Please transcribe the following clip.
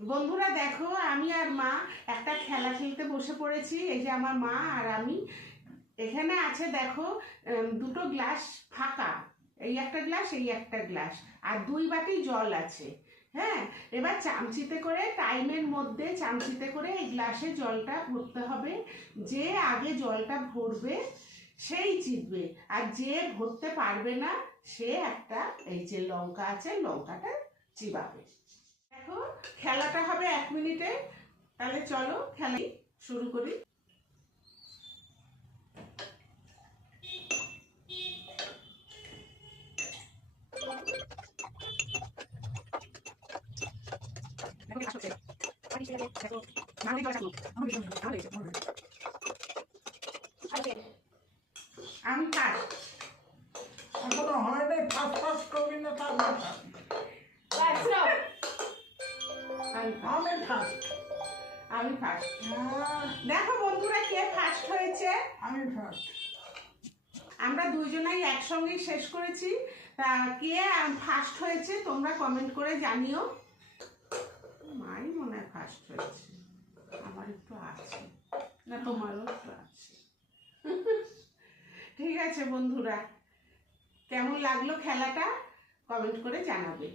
বন্ধুরা দেখো, আমি আর মা একটা খেলা খেলতে বসে পড়েছি। এই যে আমার মা আর আমি। এখানে আছে দেখো, দুটো গ্লাস ফাঁকা। এই একটা গ্লাস, এই একটা গ্লাস, আর 2 বাটি জল আছে। হ্যাঁ, এবার চামচিতে করে, টাইমের মধ্যে চামচিতে করে এই গ্লাসে জলটা ভরতে হবে। যে আগে জলটা ভরবে সেই জিতবে, আর যে ভরতে পারবে না সে একটা, এই যে লঙ্কা আছে, লঙ্কাটা চিবাবে। দেখো, খেলাটা হবে 1 মিনিটে। তাহলে চলো খেলা শুরু করি। আমি ফার্স্ট। এখনো হয় নাই, ফার্স্ট ফার্স্ট করবি না তার মাথা। আমি ফার্স্ট। আমি ফার্স্ট। দেখো বন্ধুরা, কে ফার্স্ট হয়েছে? আমি ফার্স্ট। আমরা দুইজনাই একসঙ্গেই শেষ করেছি। তা কে ফার্স্ট হয়েছে তোমরা কমেন্ট করে জানিও। মাই মনে হয় ফার্স্ট হয়েছে, আমার একটু আছে না, তোমারও একটু আছে। ঠিক আছে বন্ধুরা, কেমন লাগলো খেলাটা কমেন্ট করে জানাবে।